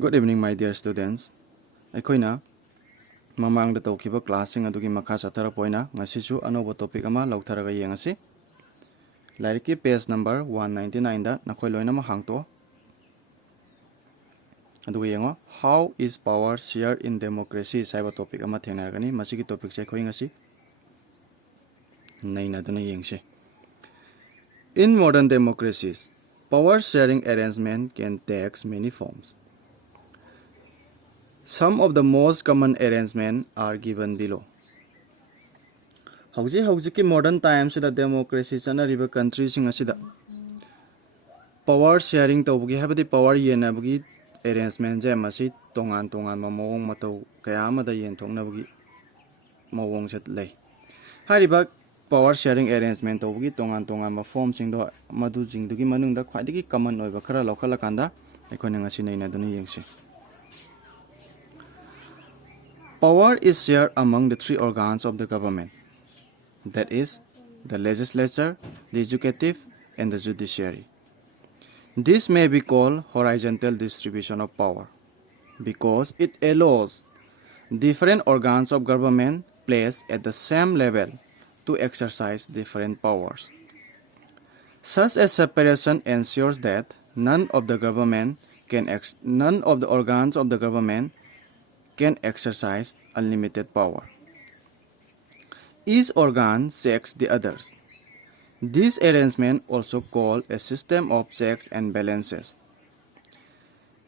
Good evening, my dear students. ꯑꯩꯈꯣꯏꯅ ꯃꯃꯥꯡꯗ ꯇꯧꯈꯤꯕ ꯀ꯭ꯂꯥꯁꯁꯤꯡ ꯑꯗꯨꯒꯤ ꯃꯈꯥ ꯆꯠꯊꯔꯛꯄ ꯉꯁꯤꯁꯨ ꯑꯅꯧꯕ ꯇꯣꯄꯤꯛ ꯑꯃ ꯂꯧꯊꯔꯒ ꯌꯦꯡꯉꯁꯤ. ꯂꯥꯏꯔꯤꯛꯀꯤ ꯄꯦꯖ ꯅꯝꯕꯔ 199ꯗ ꯅꯈꯣꯏ ꯂꯣꯏꯅꯃꯛ ꯍꯥꯡꯇꯣꯛꯑꯣ. ꯑꯗꯨꯒ ꯌꯦꯡꯉꯣ How is power shared in democracy ꯍꯥꯏꯕ ꯇꯣꯄꯤꯛ ꯑꯃ ꯊꯦꯡꯅꯔꯒꯅꯤ. ꯃꯁꯤꯒꯤ ꯇꯣꯄꯤꯛꯁꯦ ꯑꯩꯈꯣꯏ ꯉꯁꯤ ꯅꯩꯅꯗꯨꯅ ꯌꯦꯡꯁꯤ. In modern democracies, power sharing arrangement can take many forms. Some of the most common arrangements are given below. Hauji modern times the democracy chanariba countries sing asida power sharing tawbugi habadi power yenabagi arrangement je masi tongan mamawong matau kaya amada yenthoknabugi mawong set lei. Hariba power sharing arrangement tawbugi tongan ma form sing do madu jingdugi manungda khwaidigi common oiba khara lokhalakanda aikhoina ngasi nainaduna yengsi. Power is shared among the three organs of the government, that is, the legislature, the executive, and the judiciary. This may be called horizontal distribution of power because it allows different organs of government placed at the same level to exercise different powers. Such a separation ensures that none of the organs of the government can exercise unlimited power. Each organ checks the others. This arrangement also called a system of checks and balances.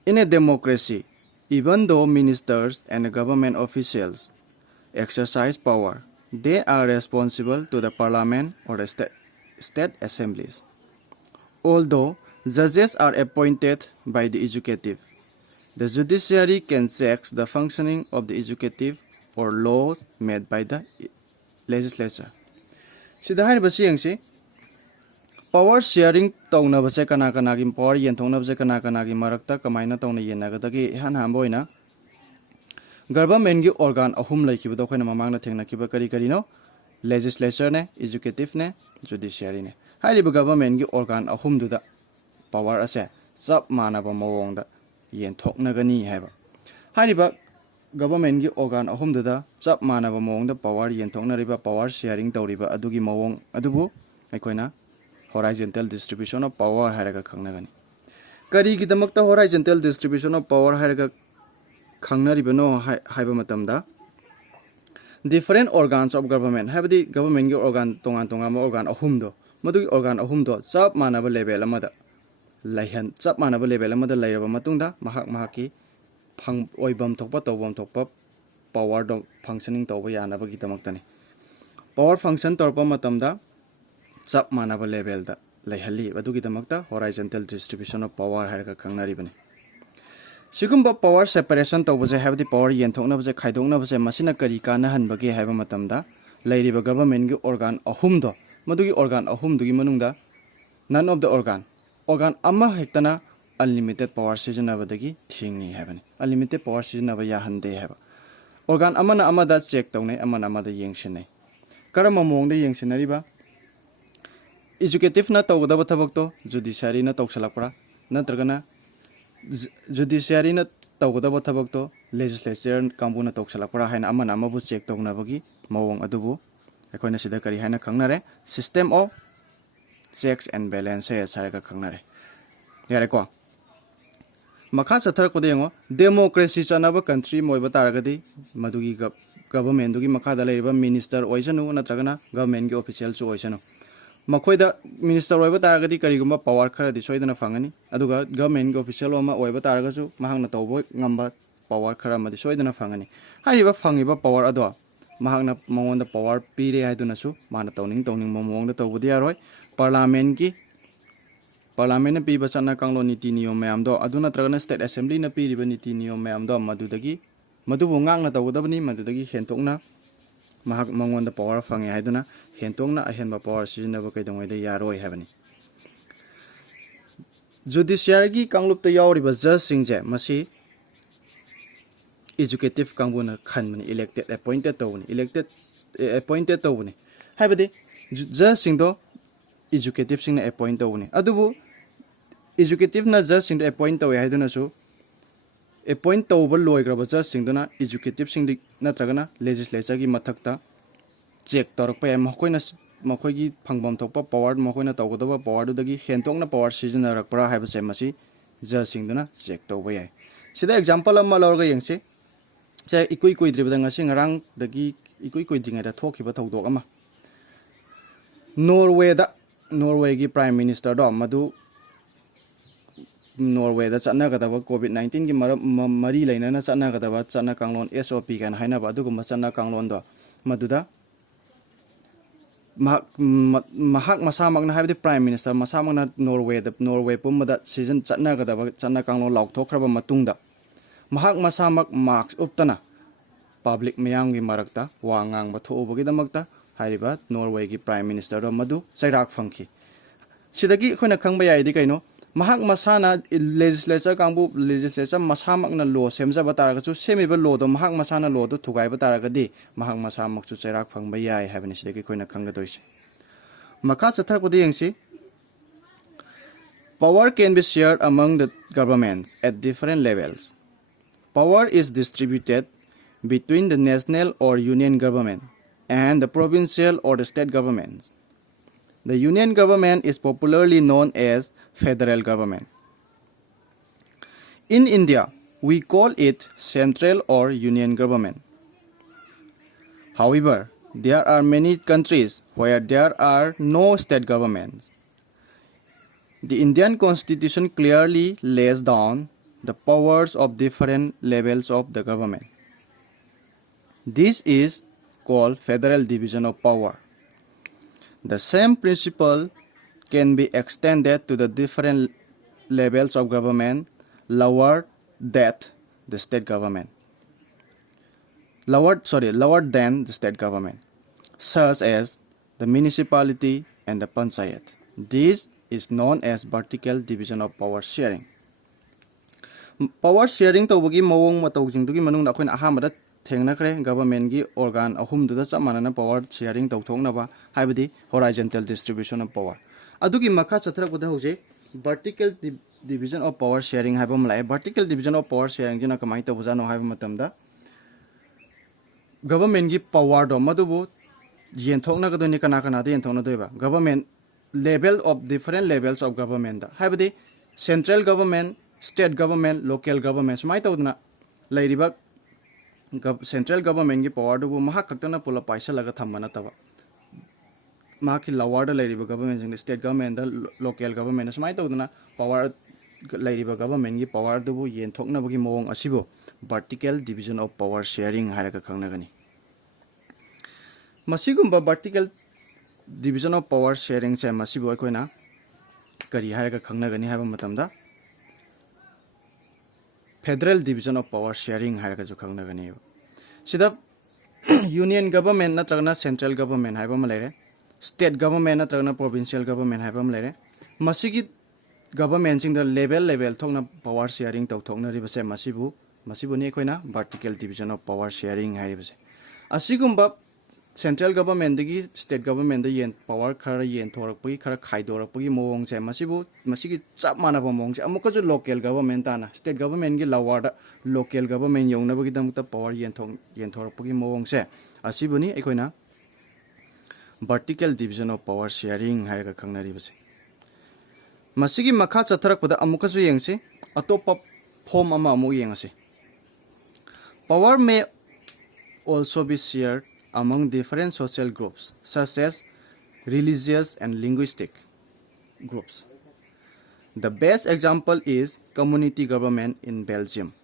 In a democracy, even though ministers and government officials exercise power, they are responsible to the parliament or the state assemblies. Although judges are appointed by the executive, the judiciary can check the functioning of the executive or laws made by the legislature. Sida haribasi yengsi power sharing tawnabase kana gi power yenthonabase kana gi marakta kamaina tawna yenagadagi han hamboina government gi organ ahum laikibado khoina mamangna thengnakiba kari no legislature ne, executive ne, judiciary ne. Hariba government gi organ ahum duda power ase sab manaba mawongda yenthoknagani haiba. Hariba government gi organ ahum duda chap manaba mawongda power yenthoknariba power sharing tawriba adugi mawong adubu aikoina horizontal distribution of power hairaga khangnagani. Kari gi damakta horizontal distribution of power hairaga khangnariba no haiba matamda different organs of government habadi government gi organ tongan organ ahum do madugi organ ahum do chap manaba level amada laihan chap manaba level amada lairaba matungda mahaki phang oibam thokpa tawbam thokpa power do functioning tawba yanabagi damaktani. Power function torpa matamda chap manaba level da laihalli adugi damakta horizontal distribution of power hairaga khangnaribani. Sigumba power separation tawbase habadi power yenthoknabase khaidoknabase masina kari kana hanbage haiba matamda lairiba government gi organ ahum do madugi organ ahum dugi manungda none of the organ amma hektana unlimited power sijanabadagi thingni habani. Unlimited power sijanaba yahande haba. Organ amana amada check tawnai amana amada yengsinai. Karama mawongda yengsinariba executive na tawgadaba thabakto judiciary na tawsalakpra natragana judiciary na tawgadaba thabakto legislature kambuna tawsalakpra haina amana amabu check tawnabagi mawong adubu aikoina sida kari haina khangnare system of checks and balances hairaga khangnare. Yare ko makha satharakpade yengo democracy chanaba country moiba taragadi madugi government dugi makha da leriba minister oisanu natragana government gi official chu oisanu makhoida minister oiba taragadi karigumba power khara di soidana fangani aduga government gi official oma oiba taragasu mahangna tawbo ngamba power khara madi soidana fangani. Hariba fangiba power ado mahangna mamonda power pire haiduna su mana tawning mamongda tawbudi yaroi parliament na piba chana kanglo niti niyom mayam do aduna tragana state assembly na piriba niti niyom mayam do madubu ngangna tawgadabani madudagi hentokna mahak mangonda power fangi haiduna hentokna ahenba power sijanaba kaidongwaida yaroi habani. Judiciary gi kanglupta yawriba judge singje masi executive kangbuna khanmani elected appointed tawni habadi judge singdo executive singna appoint tawni adubu executive na judge singdo appoint tawi haiduna su appoint tauba loigraba judgesingduna executive singdi natragana legislature gi mathakta check torokpa yai makhoi phangbam thokpa power makhoi tawgadaba power dudagi hentokna power sijinarakpra haibase masi judgesingduna check tauba yai sida example amma lorga yengse se ikui kuidribada ngasi ngarang dagi ikui kuidringa da thokhiba thodok ama Norway gi prime minister do madu Norway da chana gadaba COVID-19 gi mari lainana chana gadaba chana kanglon SOP kan haina ba duguma chana kanglon do maduda mahak masamakna haibdi prime minister masamakna Norway pumada season chana gadaba chana kanglon laukthokraba matungda mahak masamak marks uptana public mayam gi marakta wa ngang ba thoubagi damakta hairiba Norway gi prime minister do madu chairak phangki sidagi khoina khangba yai di kaino mahak masana legislature kangbu legislature masamakna law semja ba taraga chu semiba law do mahak masana law do thugai ba taraga di mahak masamak chu chairak phangba yai habani sidagi khoina khangga doise makha chathar ko yengsi power can be shared among the governments at different levels. Power is distributed between the national or union government and the provincial or the state governments. The union government is popularly known as federal government. In India, we call it central or union government. However, there are many countries where there are no state governments. The Indian Constitution clearly lays down the powers of different levels of the government. This is called federal division of power. The same principle can be extended to the different levels of government lower than the state government. Lower than the state government, such as the municipality and the panchayat. This is known as vertical division of power sharing. Power sharing tawagi mawong matawjingdugi manung na akoina ahamada thengnakre government gi organ ahumduda chamanana power sharing tawthoknaba haibadi horizontal distribution of power adugi makha chathrakуда hoje vertical division of power sharing haibam lai vertical division of power sharing jina kamai tawjano haib matamda government gi power do madubu yenthokna gadoni kana de yenthokna doiba government level of different levels of government da haibadi central government state government local government smai tawdna lairiba central government gi power do maha kaktana pula paisa laga thamana taba maha ki lower da lairiba government jing state government da local government smai tawdna power lairiba government gi power do yen thokna bagi mawong asibo vertical division of power sharing haraga khangna gani masigumba vertical division of power sharing se masibo koina kari haraga khangna gani haba matamda federal division of power sharing haraga ju khangna gani sida union government natragna central government haiba malere state government natragna provincial government haiba malere masigi government sing the level thokna power sharing tau thokna ribase masibu ni koina vertical division of power sharing haibase asigumba central government dagi state government da yen power khara yen thorakpagi khara khaidorakpagi mawong se masigi chap manaba mawong se amuka ju local government ana state government gi lower da local government yongna bagi damta power yen thorakpagi mawong se asibuni ekoina vertical division of power sharing haiga khangnari base masigi makha chatharakpada amuka ju yengse atopa form ama amu yengase power may also be shared among different social groups such as religious and linguistic groups. The best example is community government in Belgium.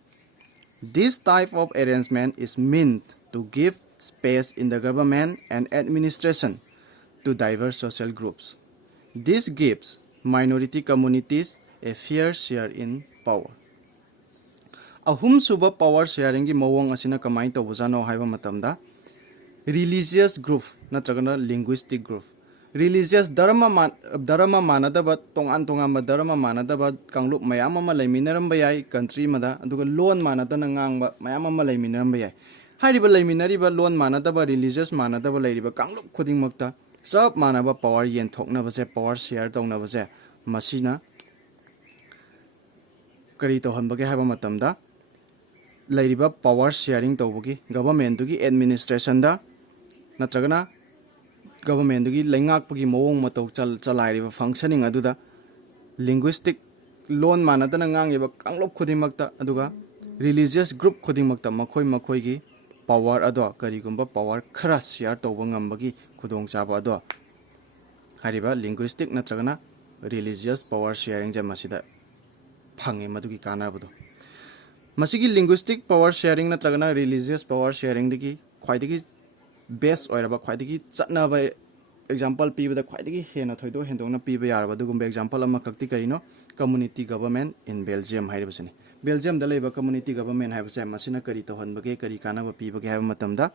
This type of arrangement is meant to give space in the government and administration to diverse social groups. This gives minority communities a fair share in power. Ahum suba power sharing gi mawong asina kamai tawbujano haiba matamda religious group natragana linguistic group religious dharma manadaba tongan dharma manadaba kanglup mayam ama laiminaramba yai country mada aduga loan manadana ngangba mayam ama laiminaramba yai hairiba laiminariba loan manadaba religious manadaba lairiba kanglup khudingmakta sab manaba power yen thoknaba se power share tawna base masina kari to hanbage haba matamda ꯂꯩꯔꯤꯕ power sharing ꯇꯧꯕꯒꯤ ꯒꯚꯔꯟꯃꯦꯟꯠꯇꯨꯒꯤ ꯑꯦꯗꯃꯤꯅꯤꯁꯇ꯭ꯔꯦꯁꯟꯗ ꯅꯠꯇ꯭ꯔꯒꯅ ꯒꯚꯔꯟꯃꯦꯟꯠꯇꯨꯒꯤ ꯂꯩꯉꯥꯛꯄꯒꯤ ꯃꯑꯣꯡ ꯃꯇꯧ ꯆꯂꯥꯏꯔꯤꯕ ꯐꯪꯁꯅꯤꯡ ꯑꯗꯨꯗ linguistic loan manadana ngangiba kanglop khudimakta aduga religious group khudimakta makhoi makhoigi power ado karigumba power khara share tawba ngambagi khudong chaba ado hariba linguistic natragana religious power sharing ja masida phange madugi kanabado masigi linguistic power sharing natragana religious power sharing digi khwaidigi best oiraba khwaidigi chatnaba example pibada khwaidigi hena thoido hendongna piba yaraba dugumba example ama kakti karino community government in Belgium hairibasini Belgium da leba community government haibase masina kari tohanbage kari kanaba pibage haiba matamda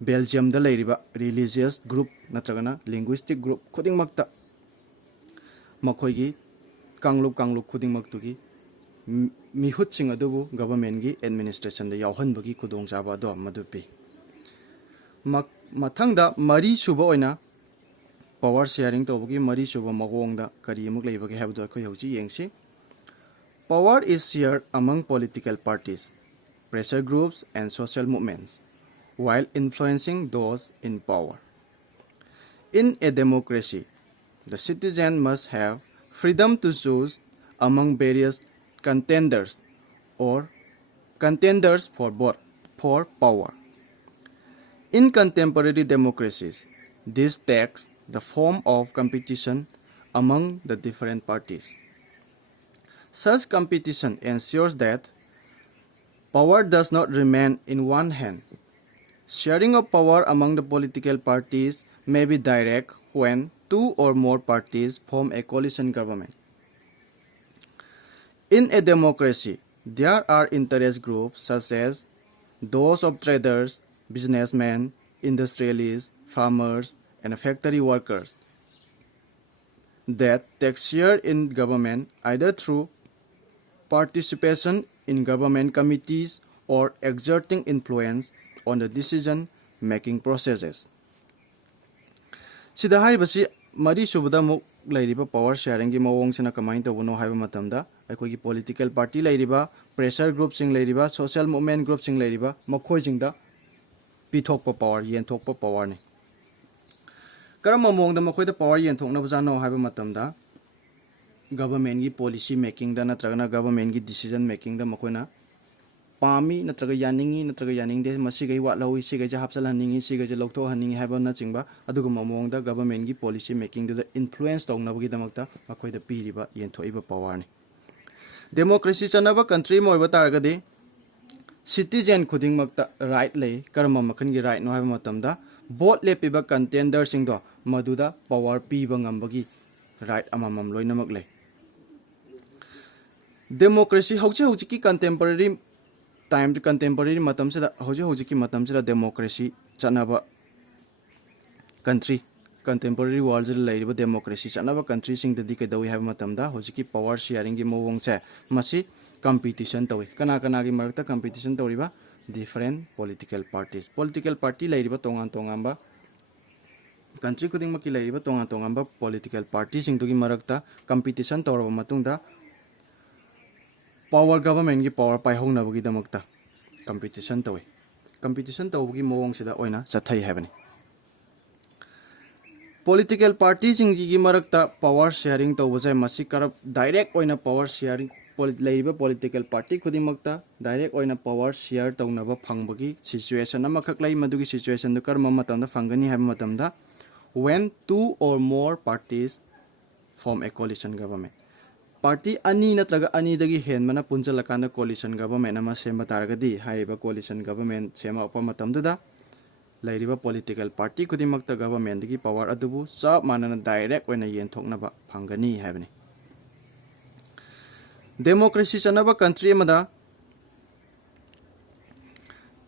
Belgium da leiriba religious group natragana linguistic group khudingmakta makhoigi kangluk khudingmaktugi mihutching adubu government gi administration da yawhanbagi khudong jaba do madupi mathangda mari suba oina power sharing tawbagi mari suba magongda kari amuk leibage habdo akhoi hauji yengsi power is shared among political parties pressure groups and social movements while influencing those in power in a democracy the citizen must have freedom to choose among various contenders for power in contemporary democracies this takes the form of competition among the different parties. Such competition ensures that power does not remain in one hand. Sharing of power among the political parties may be direct when two or more parties form a coalition government. In a democracy, there are interest groups such as those of traders, businessmen, industrialists, farmers, and factory workers that take share in government either through participation in government committees or exerting influence on the decision-making processes. Sida haribasi mari subada muk lairiba power sharing gi mawong sina kamai tawuno haiba matamda aikogi political party lairiba pressure group sing lairiba social movement group sing lairiba makhoi jingda pithokpa power yenthokpa power ni karama mongda makhoi da power yenthokna bajano haiba matamda government gi policy making da natragana government gi decision making da makoina pami natraga yaningi natraga yaningde masigai watlawi sigai ja hapsal haningi sigai ja lokto haningi haiba na chingba aduga mongda government gi policy making da influence tawna bagi damakta makhoi da piriba yenthoiba power ni democracy chanaba country moiba targade citizen khuding makta right lay karama makhan gi right no haiba matamda vote lepiba contender sing do maduda power piba ngambagi right amamam loinamak lay democracy hauji ki contemporary time contemporary matam se hauji ki matam se democracy chanaba country contemporary world je lairiba democracy chanaba country sing dadi ke dawi have matam da hauji ki power sharing gi mowong se masi competition tawi kana gi marakta competition tawriba different political party lairiba tongan ba country kuding maki lairiba tongan ba political party sing dugi marakta competition tawraba matungda power government gi power pai hongna bagi damakta competition tawgi mowong sida oina sathai habani political party sing gi marakta power sharing tawbajai masi karab direct oina power sharing lairiba political party khudimakta direct oina power share tawnaba phangbagi situation amakhak lai madugi situation du karma matamda phangani hab matamda when two or more parties form a coalition government party ani natraga ani dagi henmana punjalakanda coalition government ama semba taragadi haiba coalition government sema upa matamda lairiba political party khudimakta government dagi power adubu chap manana direct oina yenthoknaba phangani habani democracy chanaba country amada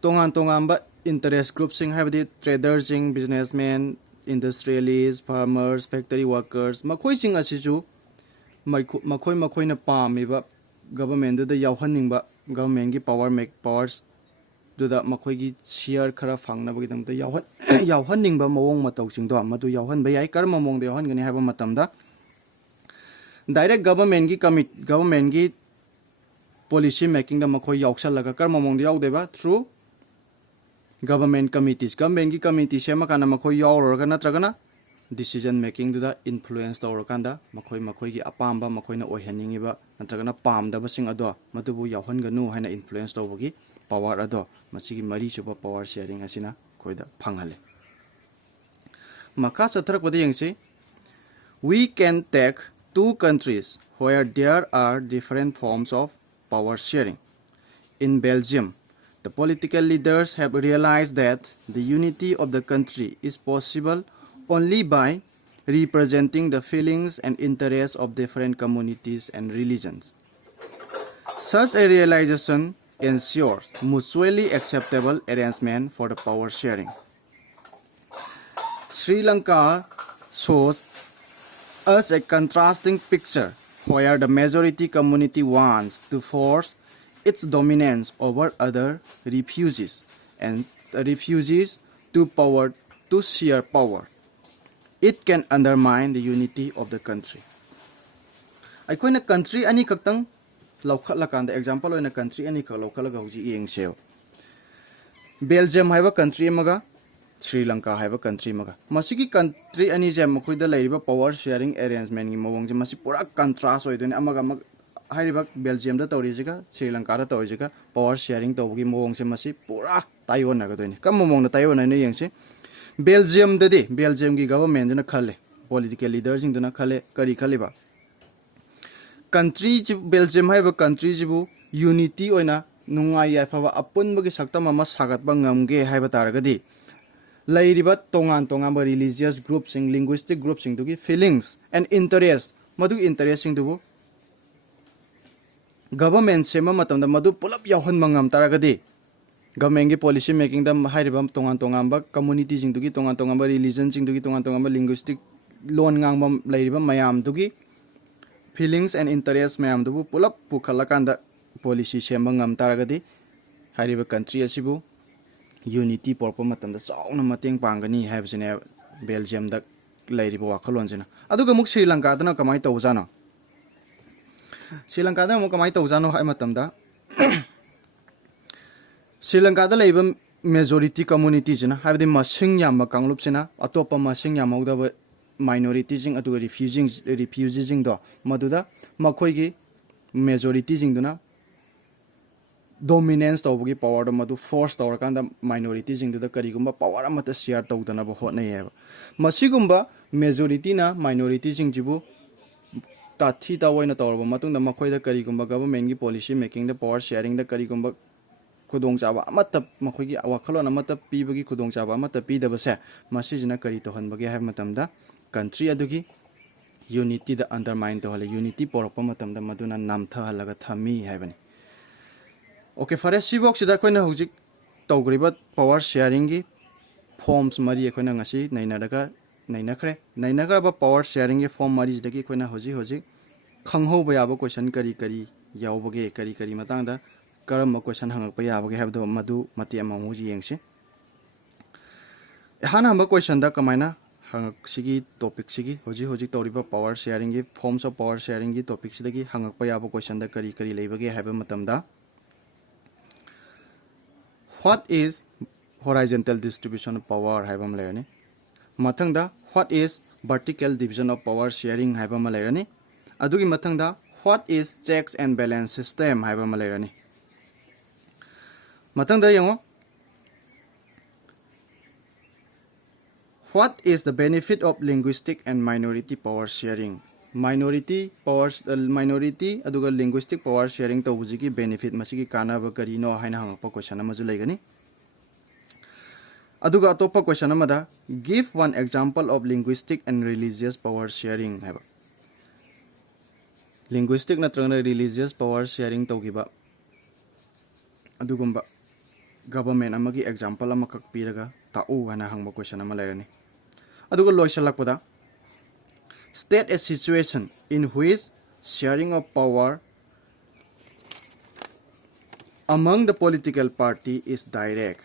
tongan ba interest group sing habdi traders sing businessmen industrialists farmers factory workers makhoi sing asiju makhoi na pamiba government da yawhaningba government gi power make powers duda makhoi gi share khara phangna bagi damta yawhaningba mawong matau sing do madu yawhan ba yai karma mong de yawhan gani haba matamda direct government gi policy making da makhoi yauksallaga karma mongda yaudeba through government committees committee sema kana makhoi yauraga natragana decision making da influence tawrakanda makhoi gi apamba makhoi na oihaningiba natragana pamdaba sing ado matubu yauhanganu haina influence tawbagi power ado masigi mari chuba power sharing asina koida phangale maka satharakpadi yengse we can take two countries where there are different forms of power sharing. In Belgium, the political leaders have realized that the unity of the country is possible only by representing the feelings and interests of different communities and religions. Such a realization ensures mutually acceptable arrangement for the power sharing. Sri Lanka shows us a contrasting picture where the majority community wants to force its dominance over other refugees and the refugees to share power. It can undermine the unity of the country. Aikoina country ani kaktang laukhatlakanda example oina country ani khak laukhalaga hoji yengseo. Belgium haiba country amaga Sri Lanka haiba country maga masigi country ani je makhoida laiba power sharing arrangement gi mawong je masi pura contrast oidone amaga haiba Belgium da tori jiga Sri Lanka da tori jiga power sharing tawgi mawong se masi pura tayon naga doine kam mawong na tayon na yengse Belgium da de Belgium gi government na khale political leaders ing na khale kari khaliba country ji Belgium haiba country jibu unity oina nungai yafawa apun bagi sakta mama sagat ba ngamge haiba taragadi lairiba tongan ba religious groups and linguistic groups dugi feelings and interest madu interest dubu government sema matamda madu pulap yahon mangam taragadi government gi policy making da hairiba tongan ba community dugi tongan ba religion dugi tongan ba linguistic lon ngang ba lairiba mayam dugi feelings and interest mayam dubu pulap pukhalakanda policy sema ngam taragadi hairiba country asibu unity porpa matamda sauna mateng pangani habsine Belgium da lairiba wakhalon jina aduga muk Sri Lanka da kamai tawjana Sri Lanka da muk kamai tawjano hai matamda Sri Lanka da laiba majority community jina habdi masing yam kanglup sina atopa masing yam ogda minority jing atu refugees jing do maduda makhoi gi majority jing duna dominance tawgi power da madu force tawra kanda minority jing da karigumba power amata share tawdana ba hotna yeba masigumba majority na minority jing jibu tathi tawoina tawra matung da makhoi da karigumba government gi policy making da power sharing da karigumba khudong chaba amata makhoi gi wakhalon amata pibagi khudong chaba amata pi da base masijina kari to hanbagi hai matamda country adugi unity da undermine to hale unity porpa matamda maduna namtha halaga thami haibani okay fare sibok sida koina hojik tawgriba power sharing gi forms mari koina ngasi nainakhre ba power sharing gi form mari dagi koina hoji khangho ba yaba question kari yawbage kari matang da karam question hangak pa yabage habdo madu mati ama hoji yengse hana ba question da kamaina hangak sigi topic sigi hoji tawriba power sharing gi forms of power sharing gi topic sidagi hangak pa yaba question da kari leibage haba matamda what is horizontal distribution of power haibam layani mathangda what is vertical division of power sharing haibam layani adugi mathangda what is checks and balance system haibam layani mathangda yango what is the benefit of linguistic and minority power sharing minority aduga linguistic power sharing tawbujigi benefit masigi kana ba karino haina hangpa question amaju laigani aduga atopa question amada give one example of linguistic and religious power sharing haba linguistic natrana religious power sharing tawgiba adugumba government amagi example amakak piraga ta'u hana hangba question ama lairani aduga loisalakpada state a situation in which sharing of power among the political party is direct.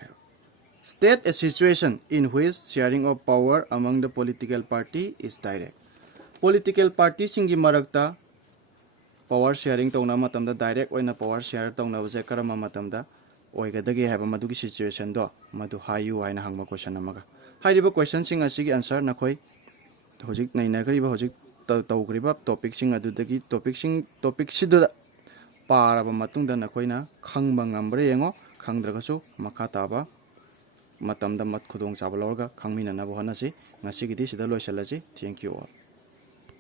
State a situation in which sharing of power among the political party is direct. Political party singi marakta power sharing tawna matamda direct oina power share tawna base karama matamda oigadage haba madugi situation do madu hayu haina hangma question amaga hairiba question sing asigi answer nakhoi hojik nainagriba hojik tawgriba topic sing adudagi topic sidu paraba matungda nakoina khangba ngambre yengo khangdragasu makha taba matamda mat khudong chabal orga khangmina na bohana si ngasi gidi sida loisalasi. Thank you all.